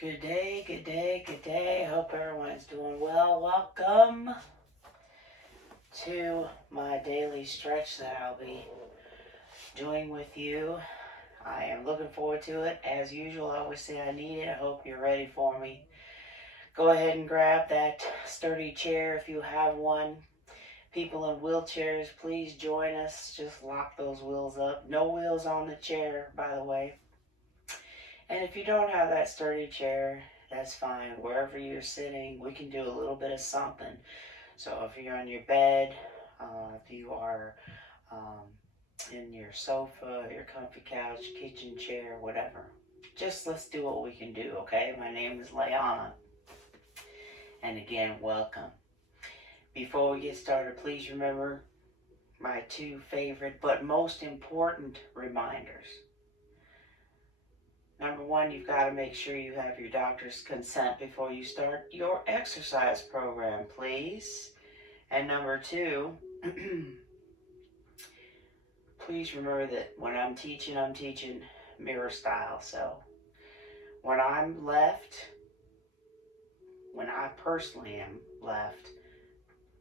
Good day, good day, good day. Hope everyone's doing well. Welcome to my daily stretch that I'll be doing with you. I am looking forward to it. As usual, I always say I need it. I hope you're ready for me. Go ahead and grab that sturdy chair if you have one. People in wheelchairs, please join us. Just lock those wheels up. No wheels on the chair, by the way. And if you don't have that sturdy chair, that's fine. Wherever you're sitting, we can do a little bit of something. So if you're on your bed, if you are in your sofa, your comfy couch, kitchen chair, whatever. Just let's do what we can do, okay? My name is Layana. And again, welcome. Before we get started, please remember my two favorite but most important reminders. Number one, you've got to make sure you have your doctor's consent before you start your exercise program, please. And number two, please remember that when I'm teaching mirror style. So when I'm left, when I personally am left,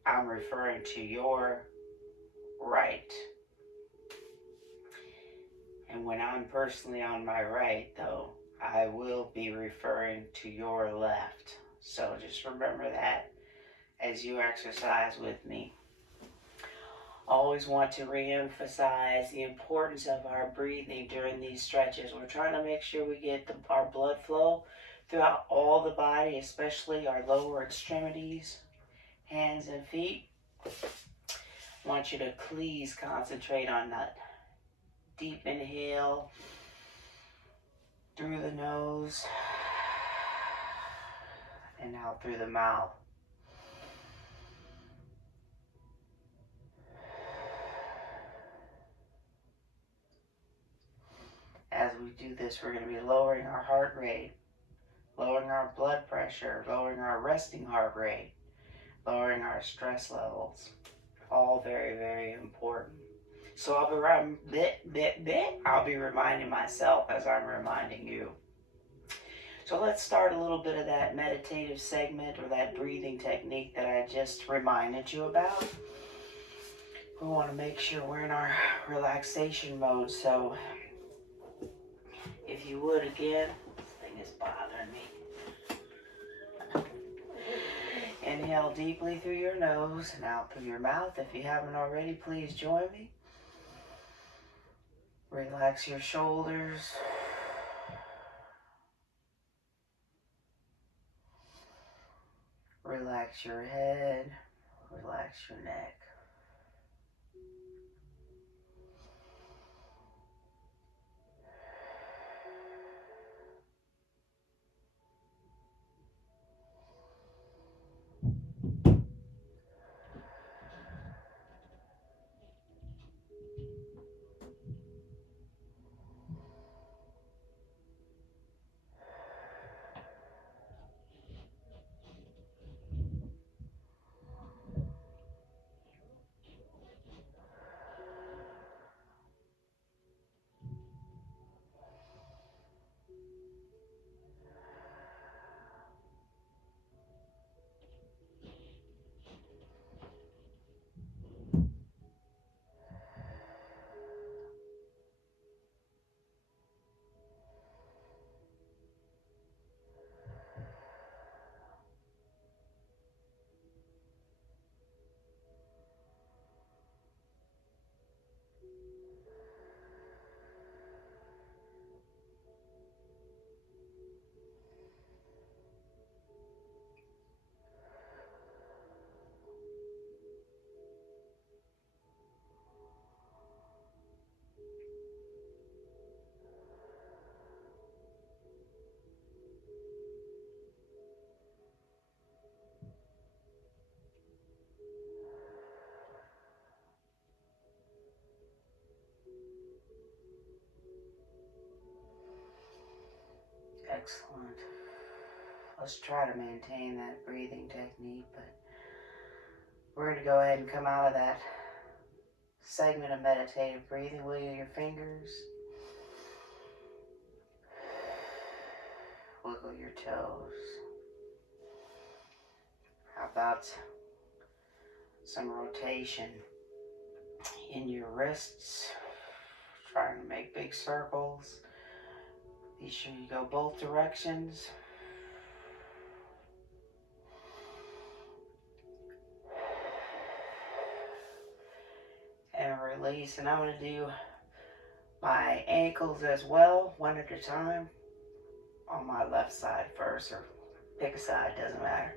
I'm referring to your right. And when I'm personally on my right, though, I will be referring to your left. So just remember that as you exercise with me. Always want to re-emphasize the importance of our breathing during these stretches. We're trying to make sure we get our blood flow throughout all the body, especially our lower extremities, hands and feet. I want you to please concentrate on that deep inhale through the nose and out through the mouth. As we do this, we're going to be lowering our heart rate, lowering our blood pressure, lowering our resting heart rate, lowering our stress levels. All very, very important. So I'll be reminding myself as I'm reminding you. So let's start a little bit of that meditative segment or that breathing technique that I just reminded you about. We want to make sure we're in our relaxation mode. So if you would, again, this thing is bothering me. Inhale deeply through your nose and out through your mouth. If you haven't already, please join me. Relax your shoulders. Relax your head. Relax your neck. Excellent. Let's try to maintain that breathing technique, but we're going to go ahead and come out of that segment of meditative breathing. Wiggle your fingers. wiggle your toes. How about some rotation in your wrists? Trying to make big circles. Be sure you go both directions. And release. And I'm going to do my ankles as well, one at a time. On my left side first, or pick a side, doesn't matter.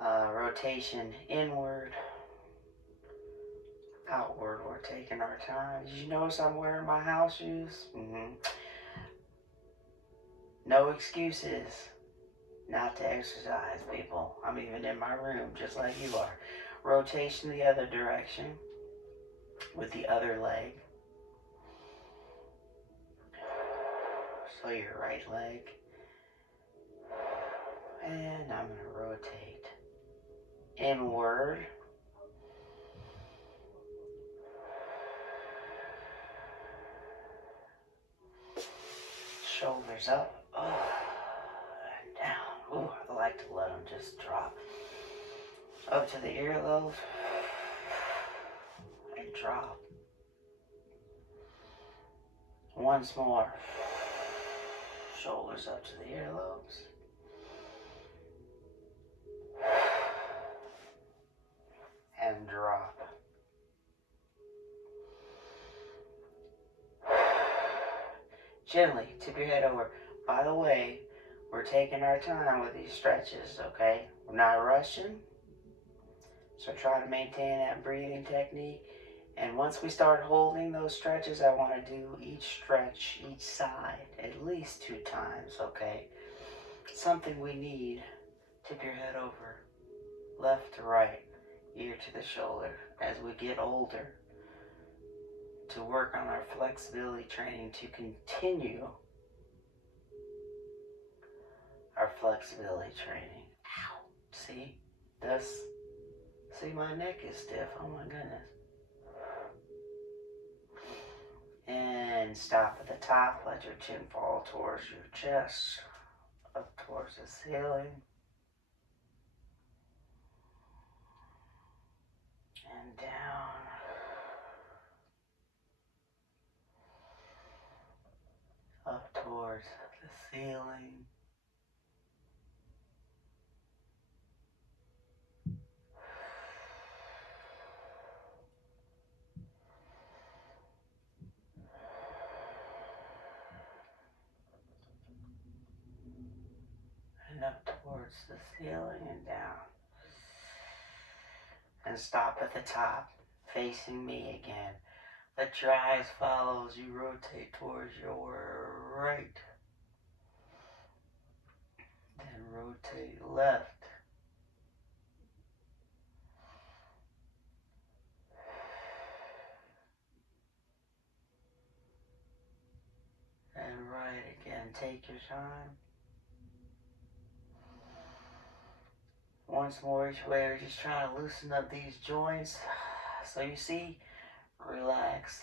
Rotation inward, outward. We're taking our time. Did you notice I'm wearing my house shoes? No excuses not to exercise, people. I'm even in my room just like you are. Rotation the other direction with the other leg. So your right leg. And I'm going to rotate inward. Shoulders up. Oh, and down. Ooh, I like to let them just drop. Up to the earlobes. And drop. Once more. Shoulders up to the earlobes. And drop. Gently tip your head over. By the way, we're taking our time with these stretches, okay? We're not rushing. So try to maintain that breathing technique. And once we start holding those stretches, I want to do each stretch, each side, at least 2 times, okay? Something we need. Tip your head over. Left to right. Ear to the shoulder. As we get older, to work on our flexibility training, to continue our flexibility training. Ow. See? See, my neck is stiff. Oh my goodness. And stop at the top. Let your chin fall towards your chest, up towards the ceiling. And down. Up towards the ceiling. And up towards the ceiling and down. And stop at the top, facing me again. Let your eyes follow as you rotate towards your right. Then rotate left. And right again. Take your time. Once more each way. We're just trying to loosen up these joints. So you see, relax.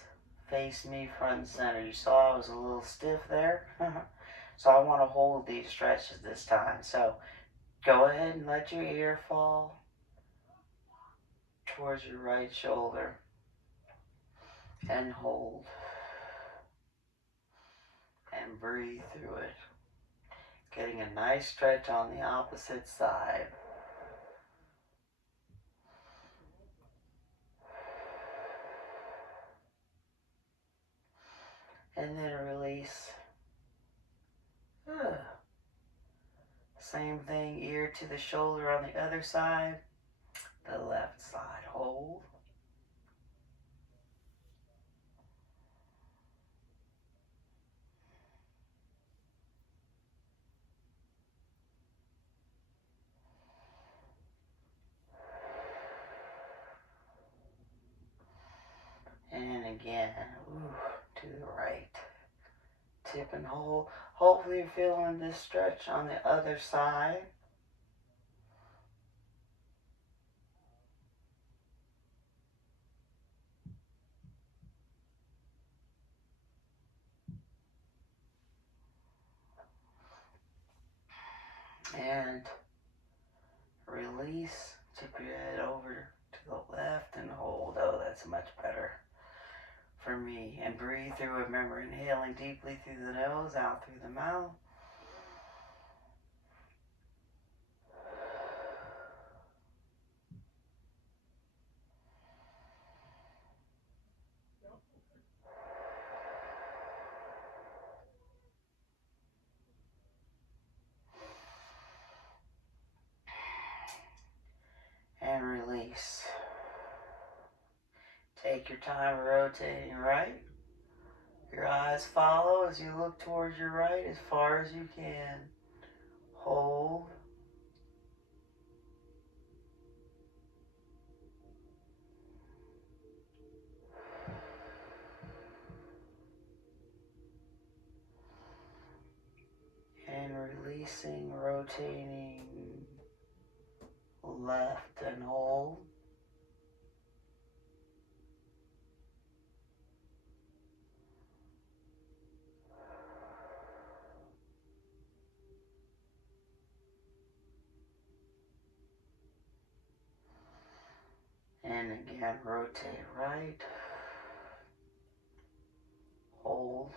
Face me front and center. You saw I was a little stiff there. So I want to hold these stretches this time. So go ahead and let your ear fall towards your right shoulder. And hold. And breathe through it. Getting a nice stretch on the opposite side. And then release. Same thing, ear to the shoulder on the other side. The left side, hold. And again, to the right. Tip and hold. Hopefully you're feeling this stretch on the other side. And release. Tip your head over to the left and hold. Oh, that's much better for me. And breathe through it. Remember, inhaling deeply through the nose, out through the mouth. And release. Take your time rotating right. Your eyes follow as you look towards your right as far as you can. Hold. And releasing, rotating left and hold. And again, rotate right. Hold.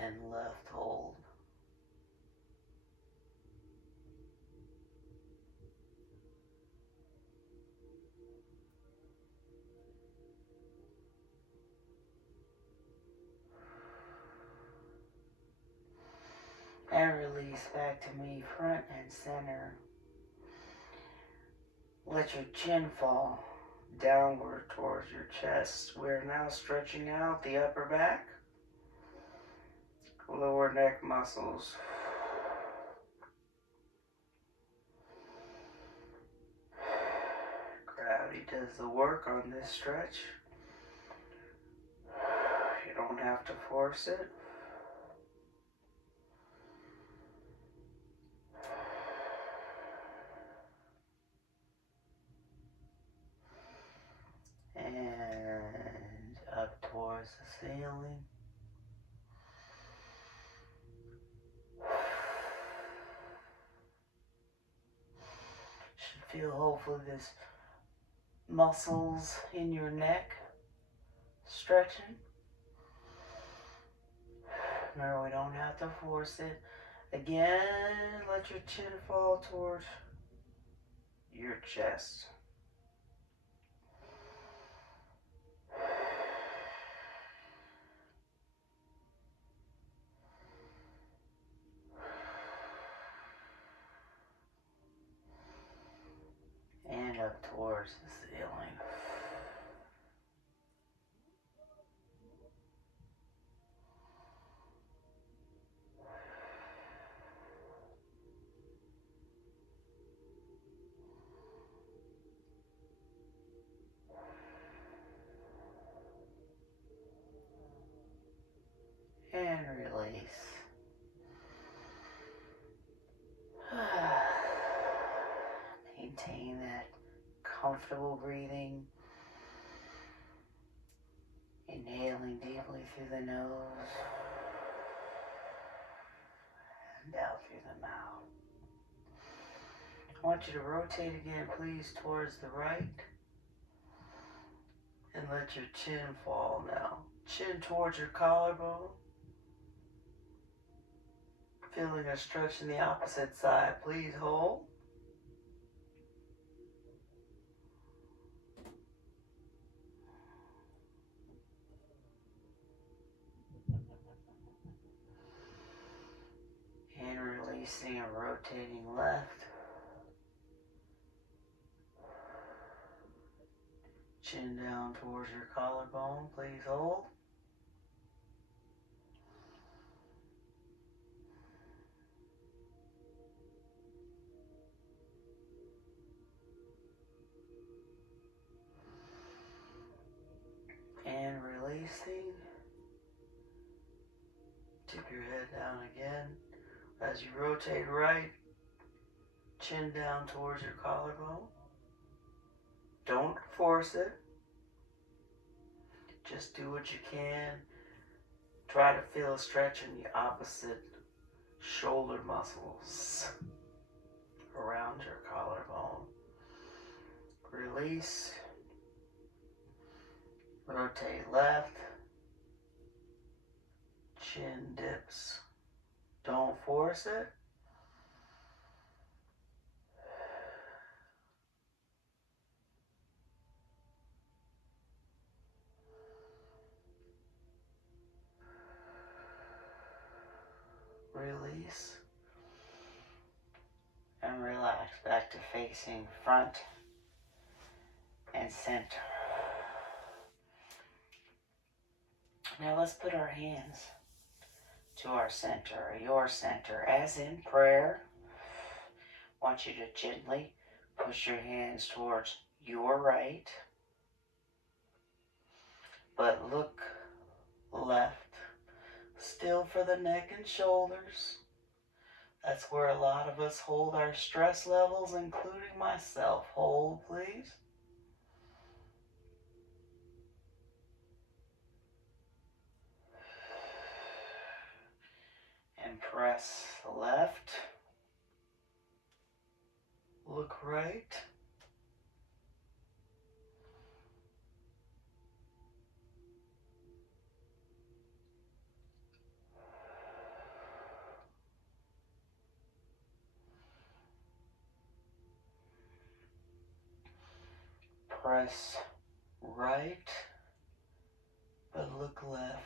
And left hold. And release back to me, front and center. Let your chin fall downward towards your chest. We're now stretching out the upper back, lower neck muscles. Gravity does the work on this stretch. You don't have to force it. And up towards the ceiling. Should feel hopefully this muscles in your neck stretching. Remember, we don't have to force it. Again, let your chin fall towards your chest. And up towards the ceiling. And release. Maintain that comfortable breathing. Inhaling deeply through the nose and out through the mouth. I want you to rotate again, please, towards the right. And let your chin fall now. Chin towards your collarbone. Feeling a stretch in the opposite side. Please hold. And releasing and rotating left. Chin down towards your collarbone. Please hold. And releasing. Tip your head down again. As you rotate right, chin down towards your collarbone. Don't force it. Just do what you can. Try to feel a stretch in the opposite shoulder muscles around your collarbone. Release. Rotate left. Chin dips. Don't force it. Release. And relax back to facing front and center. Now let's put our hands to our center, your center, as in prayer. I want you to gently push your hands towards your right, but look left, still for the neck and shoulders. That's where a lot of us hold our stress levels, including myself. Hold, please. And press left. Look right. Press right, but look left.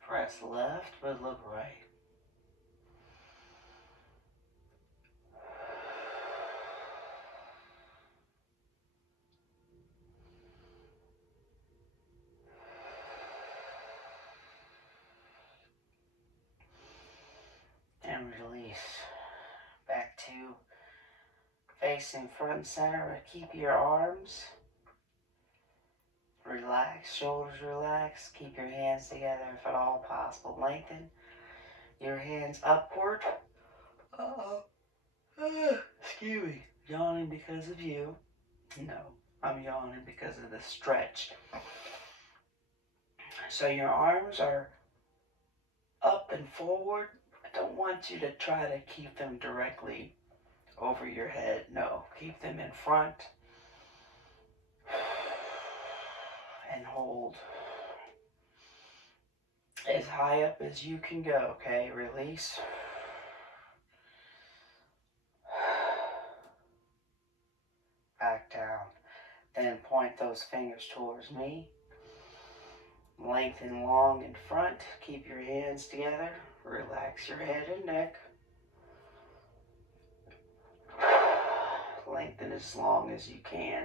Press left, but look right. And release. Back to facing front and center. Keep your arms relaxed, shoulders relaxed. Keep your hands together if at all possible. Lengthen your hands upward. Uh-oh. Excuse me. Yawning because of you. No, I'm yawning because of the stretch. So your arms are up and forward. I don't want you to try to keep them directly over your head. No, keep them in front and hold as high up as you can go, okay? Release. Back down. Then point those fingers towards me. Lengthen long in front. Keep your hands together. Relax your head and neck. Lengthen as long as you can.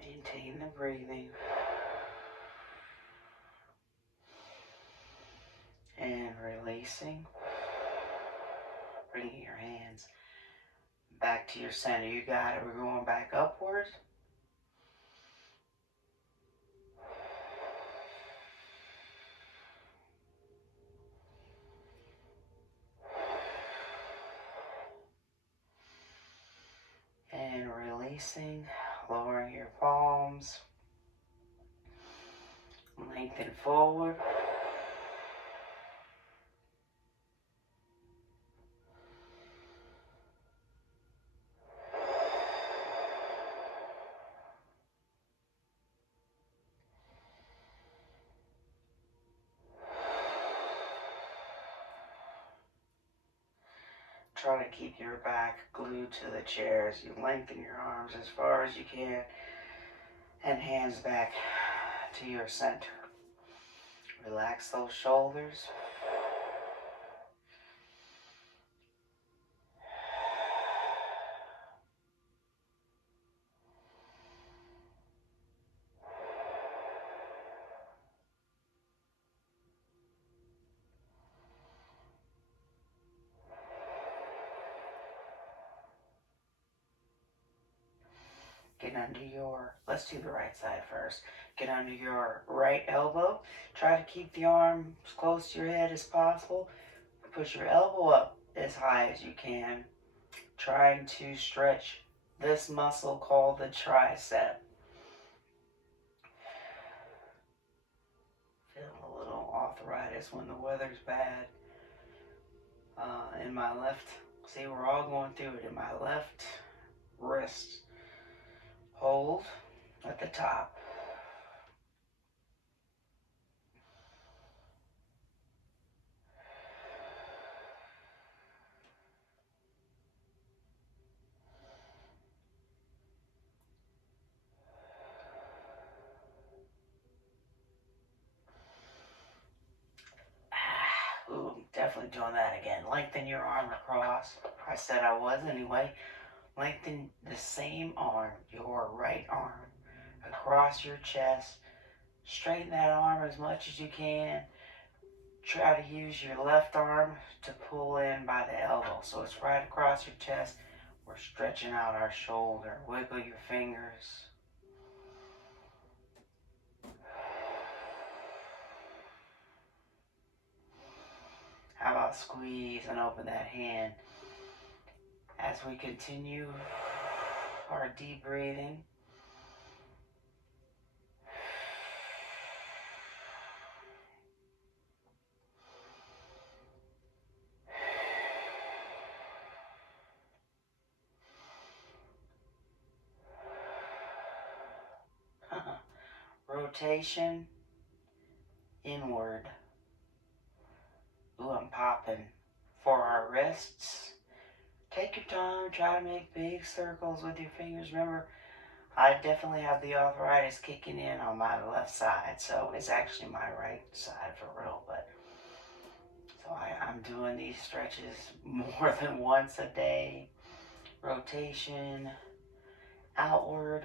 Maintain the breathing. And releasing. Bringing your hands back to your center. You got it. We're going back upwards. And releasing, lowering your palms. Lengthen forward. Try to keep your back glued to the chair as you lengthen your arms as far as you can and hands back to your center. Relax those shoulders. Get under your, let's do the right side first. Get under your right elbow. Try to keep the arm as close to your head as possible. Push your elbow up as high as you can, trying to stretch this muscle called the tricep. Feeling a little arthritis when the weather's bad. In my left, see, we're all going through it. In my left wrist, hold at the top. Ooh, definitely doing that again. Lengthen your arm across. I said I was anyway. Lengthen the same arm, your right arm, across your chest. Straighten that arm as much as you can. Try to use your left arm to pull in by the elbow. So it's right across your chest. We're stretching out our shoulder. Wiggle your fingers. How about squeeze and open that hand as we continue our deep breathing. Rotation inward. Ooh, I'm popping. For our wrists, take your time, try to make big circles with your fingers. Remember, I definitely have the arthritis kicking in on my left side, so it's actually my right side for real, but so I'm doing these stretches more than once a day. Rotation, outward.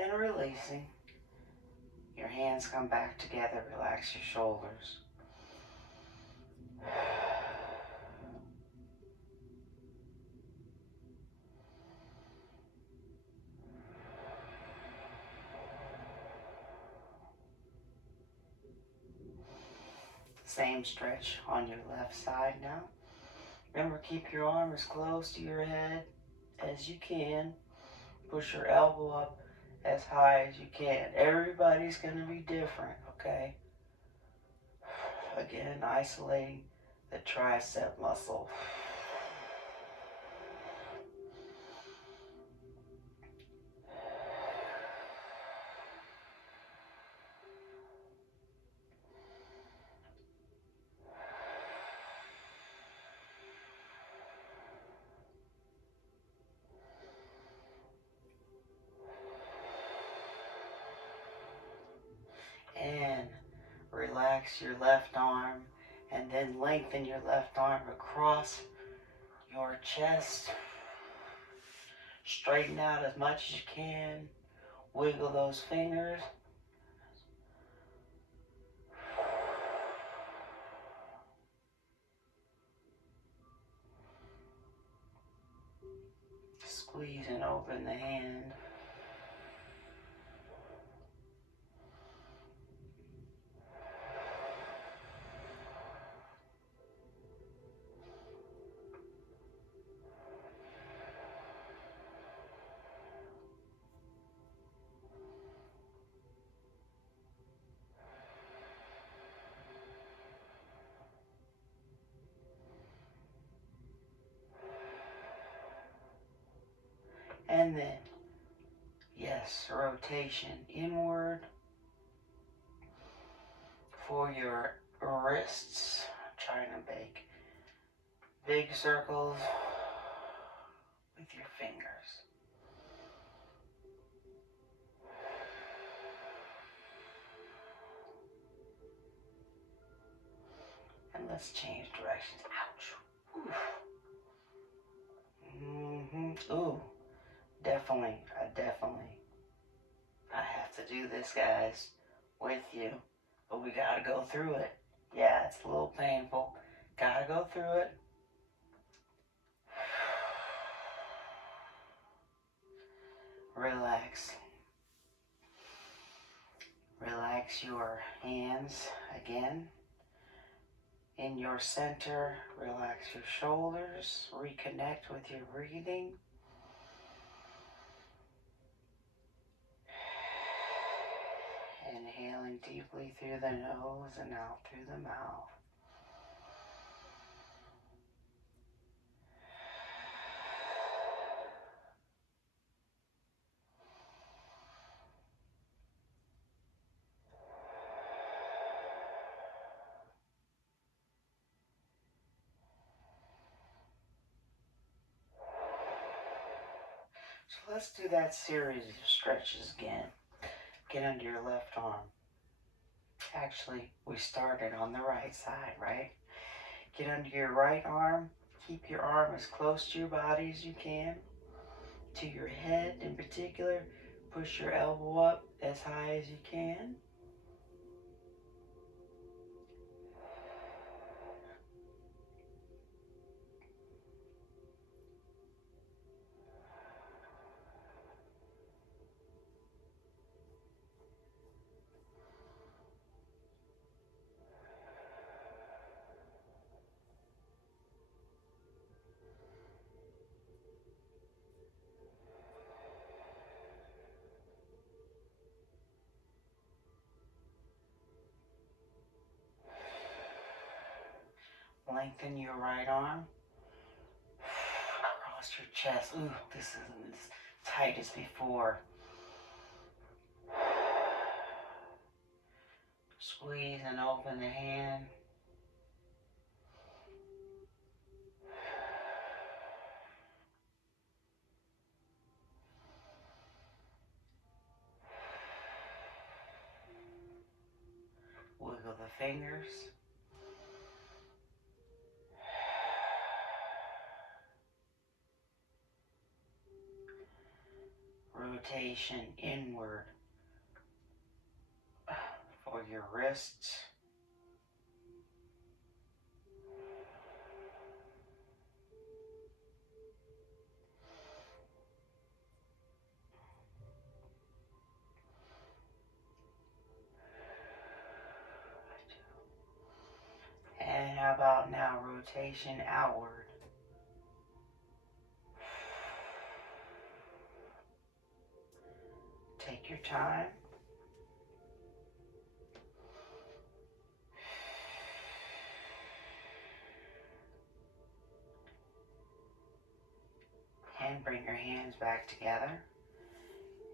And releasing. Your hands come back together, relax your shoulders. Same stretch on your left side now. Remember, keep your arm as close to your head as you can. Push your elbow up as high as you can. Everybody's going to be different, okay? Again, isolating the tricep muscle. And relax your left arm and then lengthen your left arm across your chest. Straighten out as much as you can. Wiggle those fingers. Squeeze and open the hand. And then, yes, rotation inward for your wrists. Trying to make big circles with your fingers. And let's change directions. Ouch. Ooh. Ooh. Definitely. I have to do this, guys, with you. But we gotta go through it. Yeah, it's a little painful. Gotta go through it. Relax. Relax your hands again. In your center, relax your shoulders. Reconnect with your breathing. Inhaling deeply through the nose and out through the mouth. So let's do that series of stretches again. Get under your left arm. Actually, we started on the right side, right? Get under your right arm. Keep your arm as close to your body as you can. To your head in particular, push your elbow up as high as you can. Lengthen your right arm. Across your chest. Ooh, this isn't as tight as before. Squeeze and open the hand. Wiggle the fingers. Rotation inward for your wrists. And how about now rotation outward? Take your time. And bring your hands back together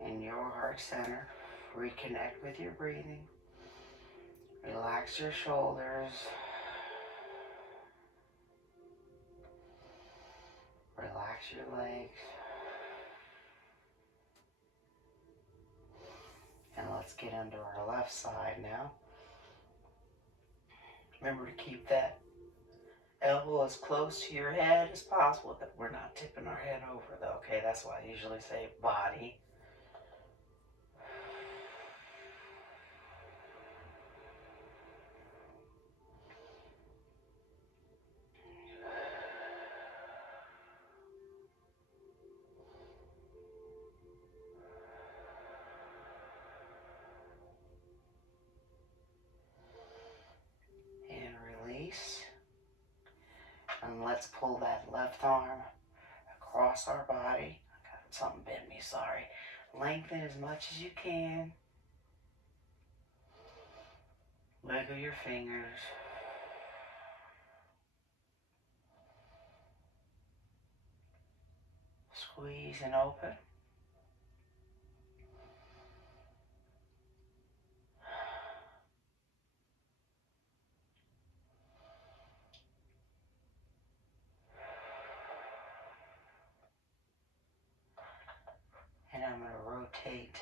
in your heart center. Reconnect with your breathing. Relax your shoulders. Relax your legs. And let's get under our left side now. Remember to keep that elbow as close to your head as possible, but we're not tipping our head over though, okay? That's why I usually say body. And release. And let's pull that left arm across our body. I got something bit me, sorry. Lengthen as much as you can. Wiggle your fingers. Squeeze and open. And I'm going to rotate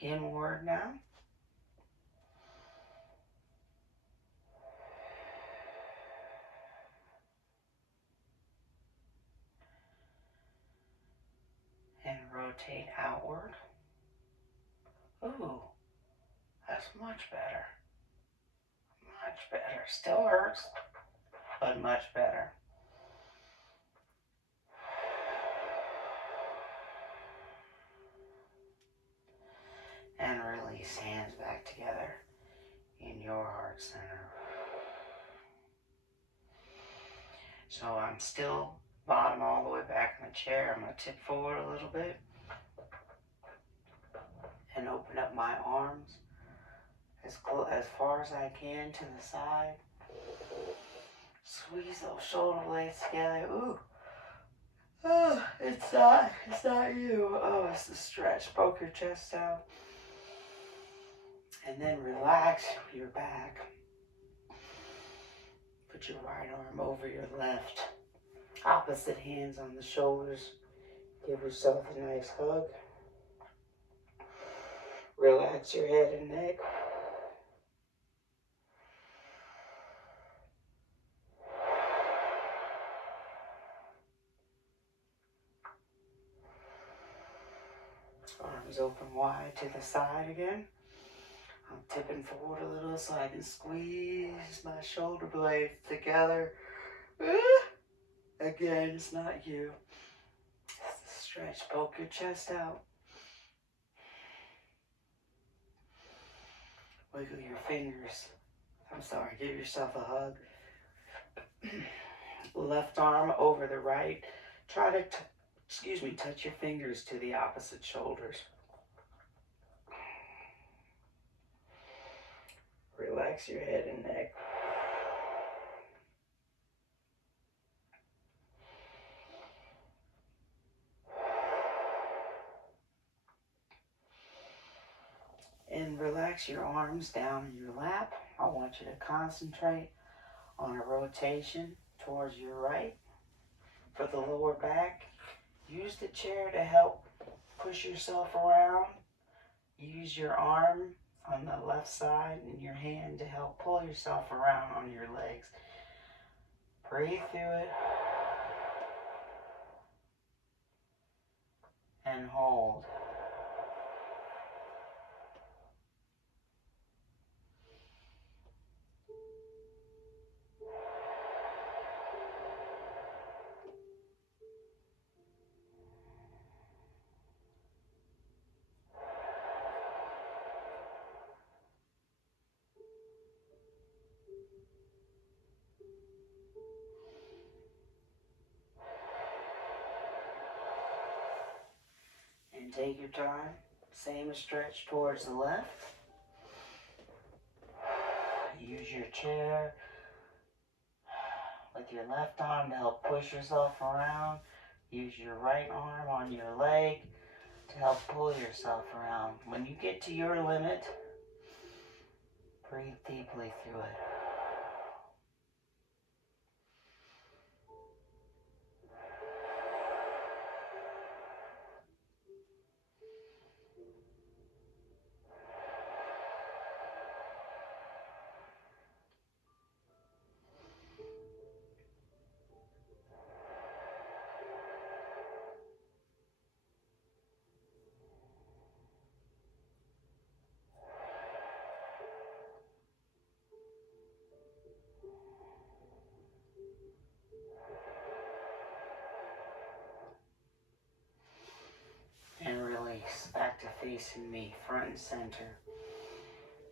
inward now. And rotate outward. Ooh, That's much better. Much better. Still hurts, but much better. And release. Hands back together in your heart center. So I'm still bottom all the way back in the chair. I'm going to tip forward a little bit and open up my arms as far as I can to the side. Squeeze those shoulder blades together. Ooh. Oh, it's not you. Oh, it's the stretch. Poke your chest out. And then relax your back. Put your right arm over your left. Opposite hands on the shoulders. Give yourself a nice hug. Relax your head and neck. Arms open wide to the side again. I'm tipping forward a little so I can squeeze my shoulder blades together. Again, it's not you. It's the stretch. Poke your chest out. Wiggle your fingers. I'm sorry, give yourself a hug. Left arm over the right. Try to, touch your fingers to the opposite shoulders. Relax your head and neck. And relax your arms down in your lap. I want you to concentrate on a rotation towards your right. For the lower back, use the chair to help push yourself around. Use your arm on the left side and your hand to help pull yourself around on your legs. Breathe through it. And hold. And take your time. Same stretch towards the left. Use your chair with your left arm to help push yourself around. Use your right arm on your leg to help pull yourself around. When you get to your limit, breathe deeply through it. And release. Back to facing me, front and center.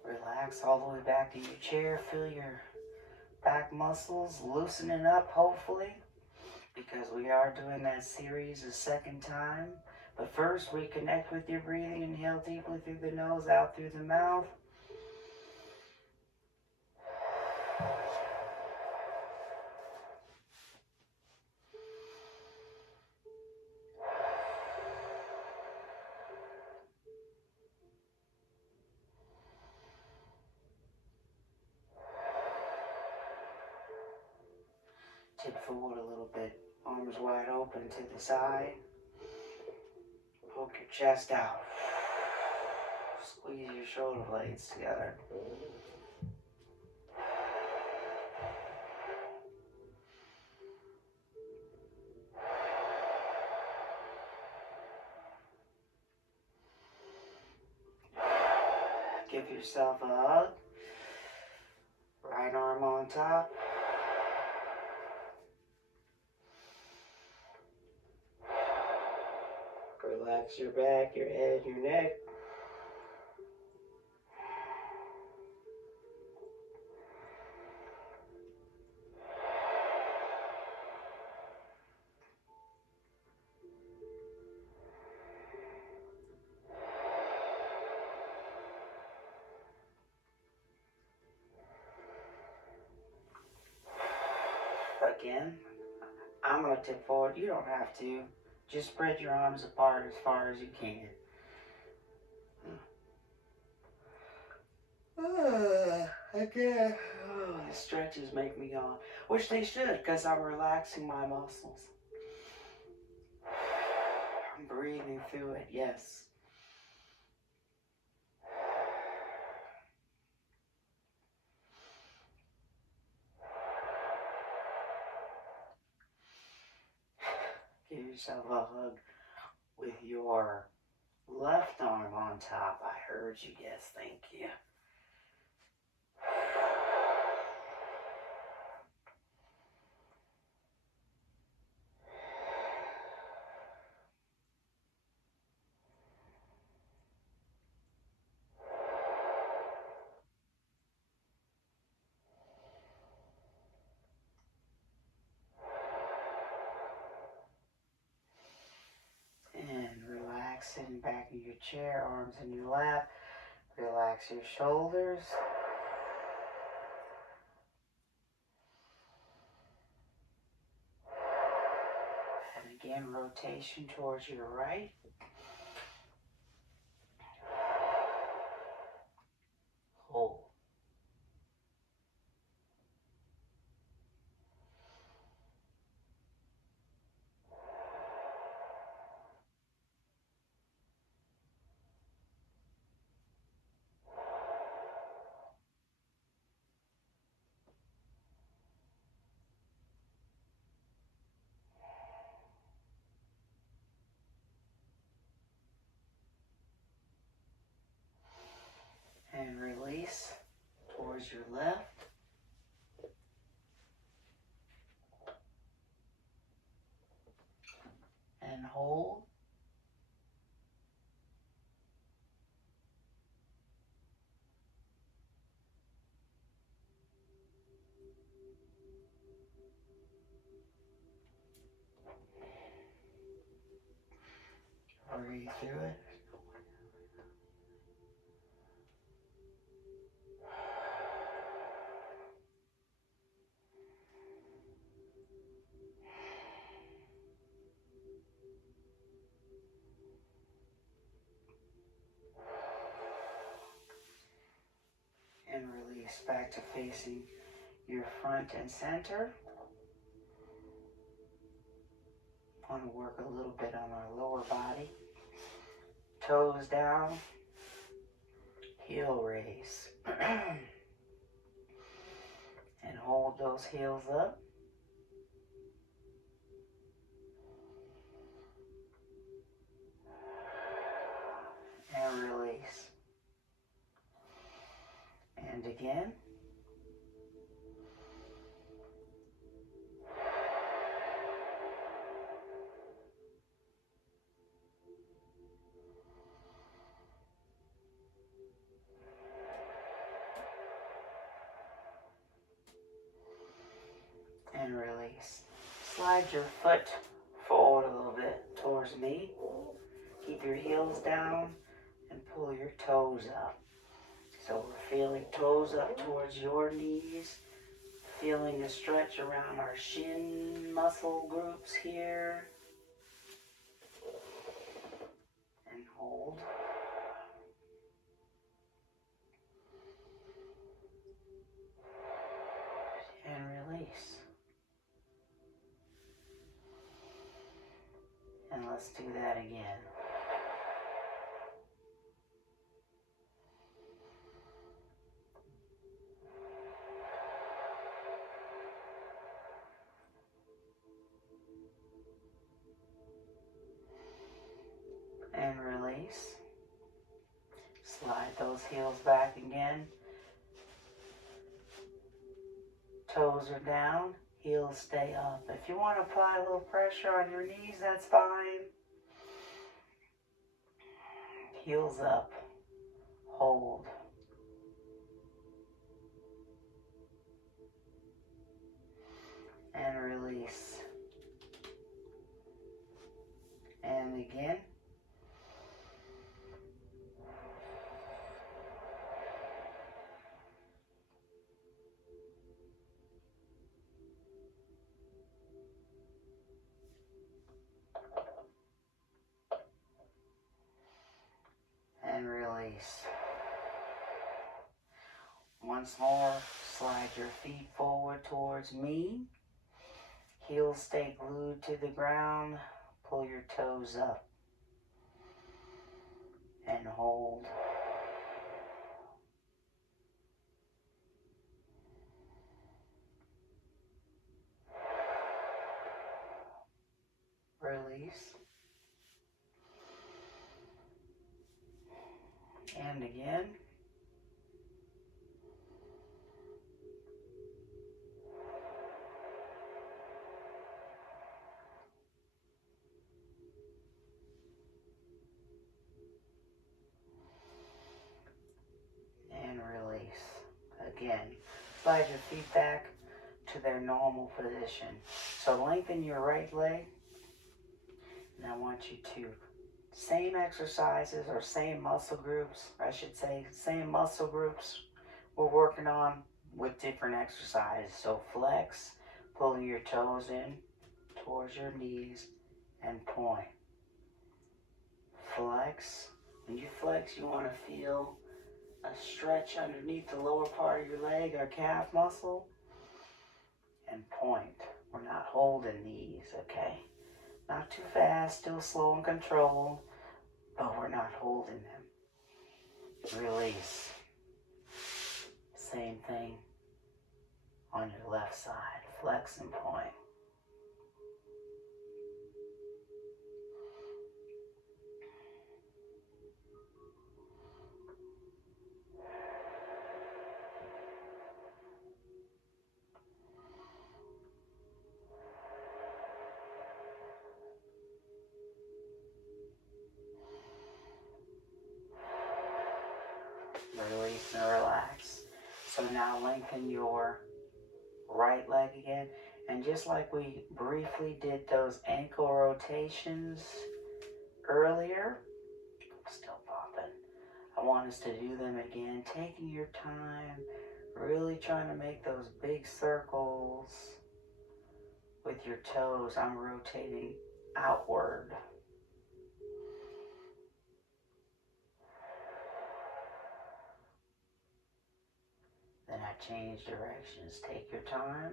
Relax all the way back to your chair. Feel your back muscles loosening up, hopefully, because we are doing that series a second time. But first, reconnect with your breathing. Inhale deeply through the nose, out through the mouth. Tip forward a little bit. Arms wide open to the side. Poke your chest out. Squeeze your shoulder blades together. Give yourself a hug. Right arm on top. Relax your back, your head, your neck. Again, I'm going to tip forward. You don't have to. Just spread your arms apart as far as you can. Again. Oh, the stretches make me yawn. Which they should, because I'm relaxing my muscles. I'm breathing through it, yes. Give yourself a hug with your left arm on top. I heard you, yes, thank you. And relax, sitting back in your chair, arms in your lap. Relax your shoulders. And again, rotation towards your right. Hold. And release towards your left. And hold. Breathe through it. And release back to facing your front and center. Want to work a little bit on our lower body. Toes down. Heel raise. And hold those heels up. And release. And again. And release. Slide your foot forward a little bit towards me. Keep your heels down and pull your toes up. So we're feeling toes up towards your knees. Feeling a stretch around our shin muscle groups here. And hold. And release. And let's do that again. And release. Slide those heels back again. Toes are down, heels stay up. If you want to apply a little pressure on your knees, that's fine. Heels up, hold. And release. And again. And release. Once more, slide your feet forward towards me. Heels stay glued to the ground. Pull your toes up. And hold. Release. And again. And release. Again. Slide your feet back to their normal position. So lengthen your right leg. And I want you to, same exercises or same muscle groups, I should say, same muscle groups we're working on with different exercises. So flex, pulling your toes in towards your knees and point. Flex. When you flex, you want to feel a stretch underneath the lower part of your leg or calf muscle. And point. We're not holding these, okay? Not too fast, still slow and controlled, but we're not holding them. Release. Same thing on your left side. Flex and point. Release and relax. So now lengthen your right leg again. And just like we briefly did those ankle rotations earlier, still popping. I want us to do them again, taking your time, really trying to make those big circles with your toes. I'm rotating outward. Then I change directions. Take your time.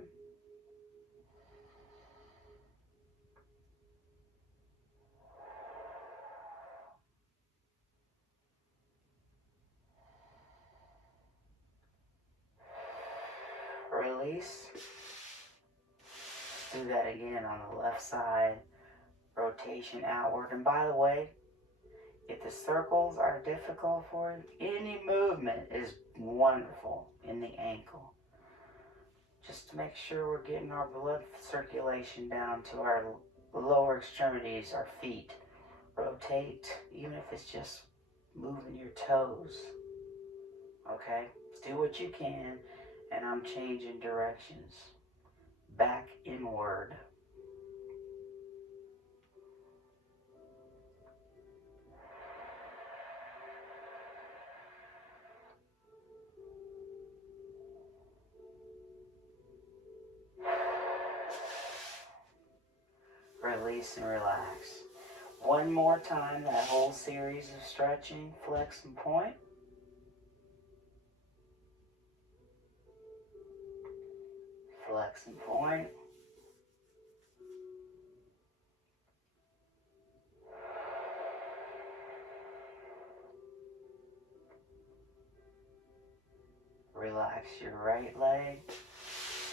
Release. Do that again on the left side. Rotation outward. And by the way, if the circles are difficult for you, any movement is wonderful in the ankle. Just to make sure we're getting our blood circulation down to our lower extremities, our feet. Rotate, even if it's just moving your toes. Okay? Do what you can, and I'm changing directions. Back inward. Release and relax. One more time, that whole series of stretching, flex and point. Flex and point. Relax your right leg.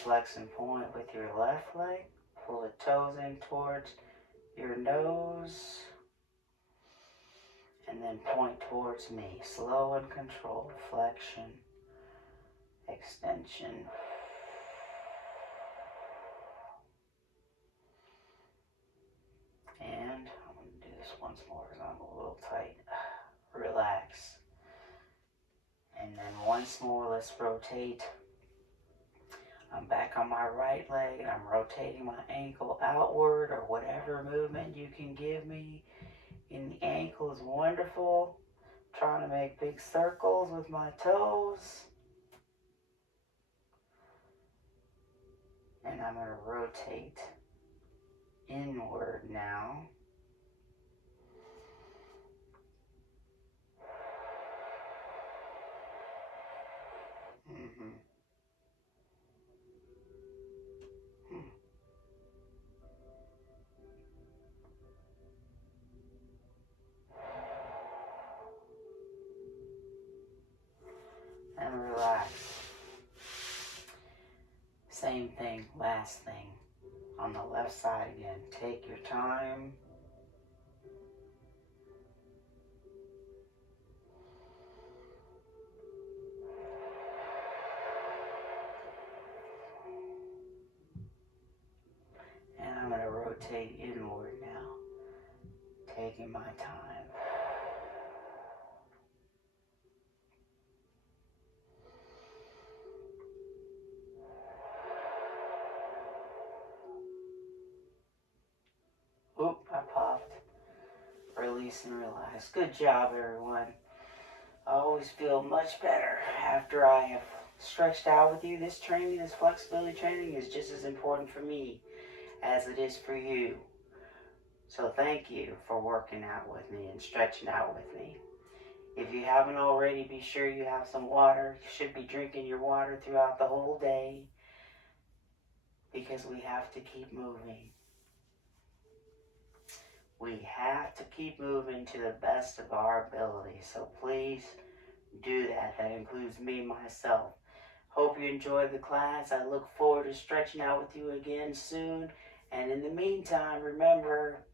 Flex and point with your left leg. Pull the toes in towards your nose. and then point towards me. Slow and controlled flexion, extension. And I'm going to do this once more because I'm a little tight. Relax. And then once more, let's rotate. I'm back on my right leg and I'm rotating my ankle outward, or whatever movement you can give me in the ankle is wonderful. Trying to make big circles with my toes. And I'm going to rotate inward now. And relax. Same thing, last thing. On the left side again. Take your time. And I'm going to rotate inward now. Taking my time. Oop, I popped. Release and relax. Good job, everyone. I always feel much better after I have stretched out with you. This training, this flexibility training is just as important for me as it is for you. So thank you for working out with me and stretching out with me. If you haven't already, be sure you have some water. You should be drinking your water throughout the whole day because we have to keep moving. We have to keep moving to the best of our ability. So please do that. That includes me, myself. Hope you enjoyed the class. I look forward to stretching out with you again soon. And in the meantime, remember,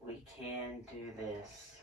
we can do this.